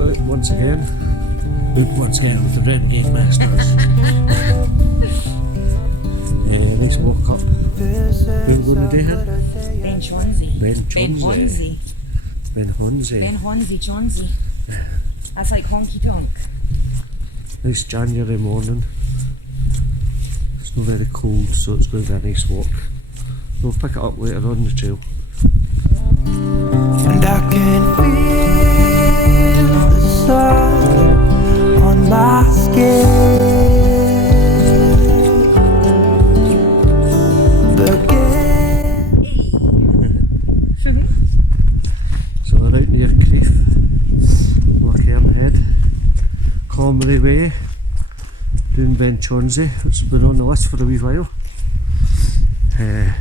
out once again. Once again with the Renegade Masters. Nice walk up. Where we going today, huh? Ben Chonzie. Ben Chonzie. Ben Chonzie. Ben Chonzie. Chonzie. That's like honky tonk. Nice January morning. It's not very cold, so it's going to be a nice walk. We'll pick it up later on the trail. And I can feel the sun on my skin. So we're out near Crieff, Lochernhead, Comrie Way, doing Ben Chonzie, which has been on the list for a wee while. It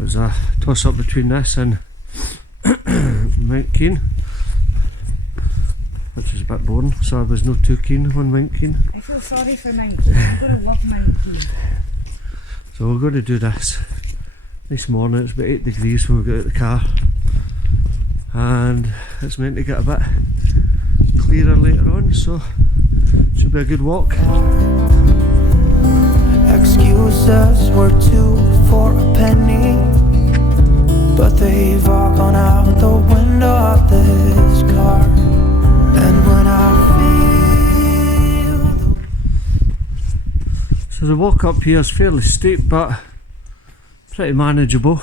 was a toss up between this and Mount Keen, which is a bit boring, so I was not too keen on Mount Keen. I feel sorry for Mount Keen. I'm going to love Mount Keen. So we're going to do this. Nice morning, it's about 8 degrees when we get out of the car, and it's meant to get a bit clearer later on, so should be a good walk. Excuses were 2 for a penny, but they've all gone out the window of this car. And when I feel So the walk up here is fairly steep, but pretty manageable.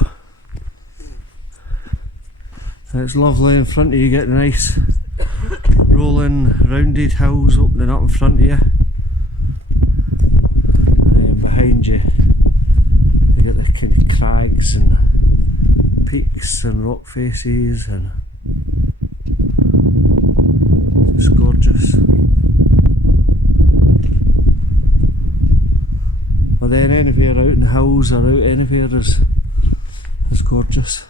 It's lovely. In front of you, you get nice rolling rounded hills opening up in front of you, and behind you you get the kind of crags and peaks and rock faces, and it's gorgeous. But then anywhere out in the hills or out anywhere is gorgeous.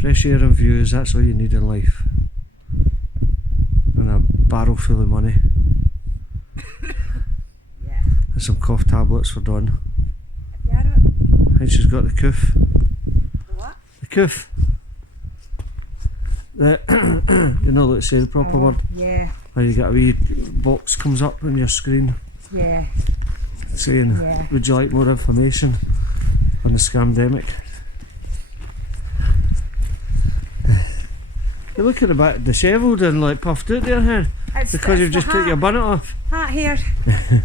Fresh air and views, that's all you need in life. And a barrel full of money. Yeah. And some cough tablets for Dawn. Yeah, And she's got the coof. the what? The coof. The you know, let's say the proper word. Yeah, Where you get a wee box comes up on your screen yeah. saying, Yeah. would you like more information on the scamdemic? You're looking a bit dishevelled and like puffed out there, huh? Because you've just took your bonnet off. Hat here.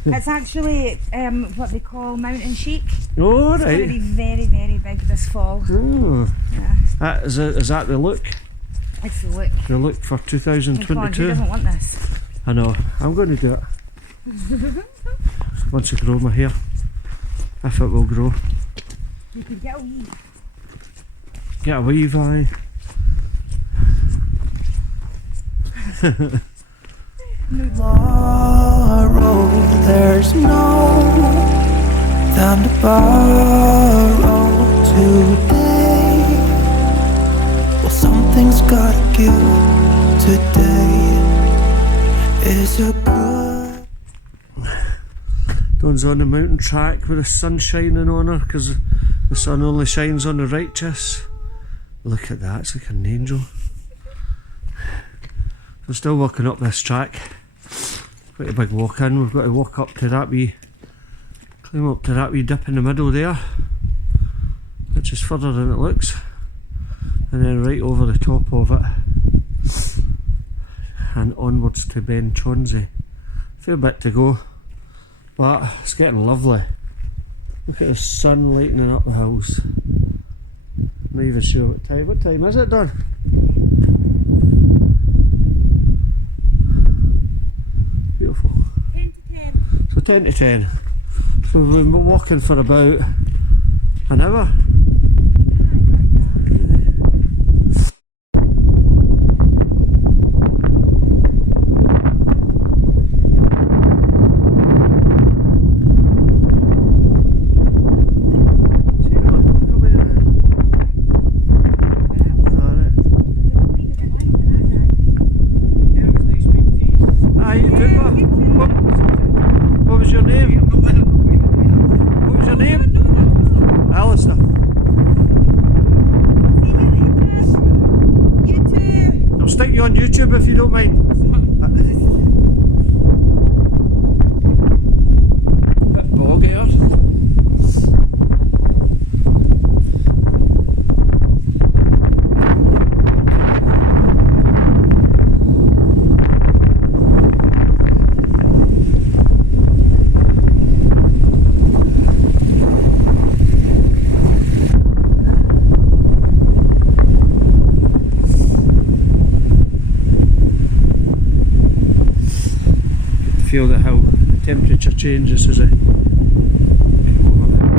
It's actually what they call mountain chic. Oh, It's going to right. be very, very big this fall. Oh. Yeah, Is that the look? it's the look. The look for Come on, who 2022? doesn't want this? I know, I'm going to do it. Once I grow my hair. If it will grow. You could get a wee. Get a weave, aye. tomorrow, there's no time to borrow today. Well, something's gotta give. Today is a good. Dawn's on the mountain track with the sun shining on her, because the sun only shines on the righteous. Look at that, it's like an angel. We're still walking up this track. Quite a big walk in. We've got to walk up to that wee, climb up to that wee dip in the middle there, which is further than it looks, and then right over the top of it and onwards to Ben Chonzie. Fair bit to go, but it's getting lovely. Look at the sun lightening up the hills. I'm not even sure what time. What time is it, Dawn? Beautiful. 10 to 10. So 10 to 10. So we've been walking for about an hour. What was your name? What was your name? Alistair. stick you on YouTube if you don't mind. Bit boggier. Feel that how the temperature changes as I come over there.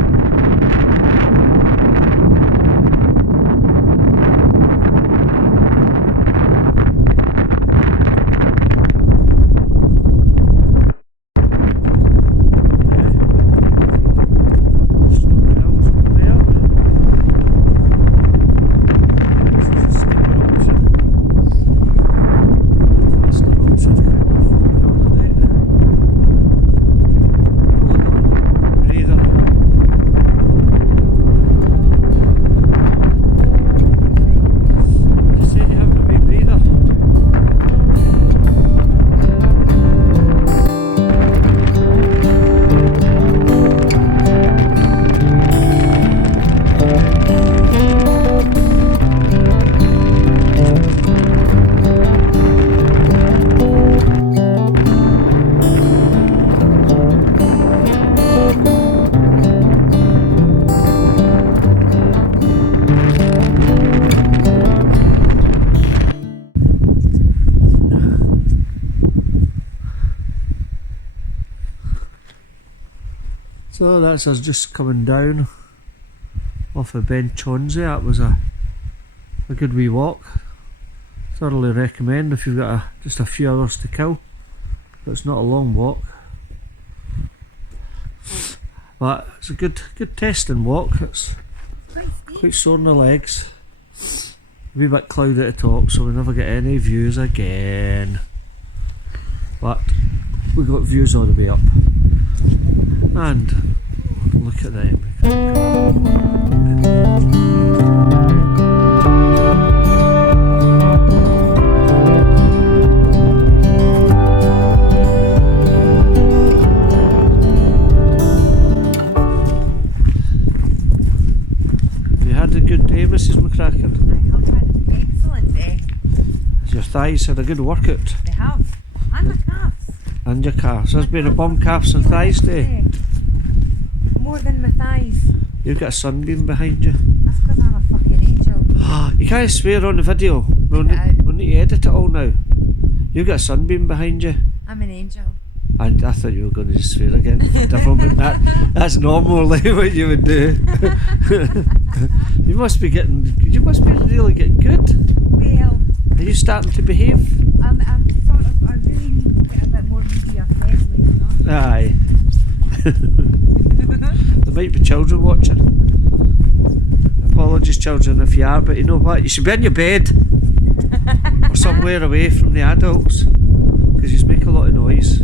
So that's us just coming down off of Ben Chonzie. That was a good wee walk. Thoroughly recommend if you've got just a few hours to kill. But it's not a long walk. But it's a good testing walk. It's quite sore in the legs. A wee bit cloudy at the top, so we never get any views again. But we got views all the way up. And look at them. Have you had a good day, Mrs. McCracken? I have had an excellent day. Your thighs had a good workout. They have. And my calves. And your calves. There's been a bum, calves and thighs day. More than my thighs. You've got a sunbeam behind you. That's because I'm a fucking angel. You can't swear on the video. We'll need to edit it all now. You've got a sunbeam behind you. I'm an angel. I thought you were going to just swear again. That's normally what you would do. You must be really getting good. Well, Are you starting to behave? I'm sort of, I really need to get a bit more media friendly, you know? Aye. There might be children watching. Apologies children if you are, but you know what, you should be in your bed or somewhere away from the adults because you make a lot of noise.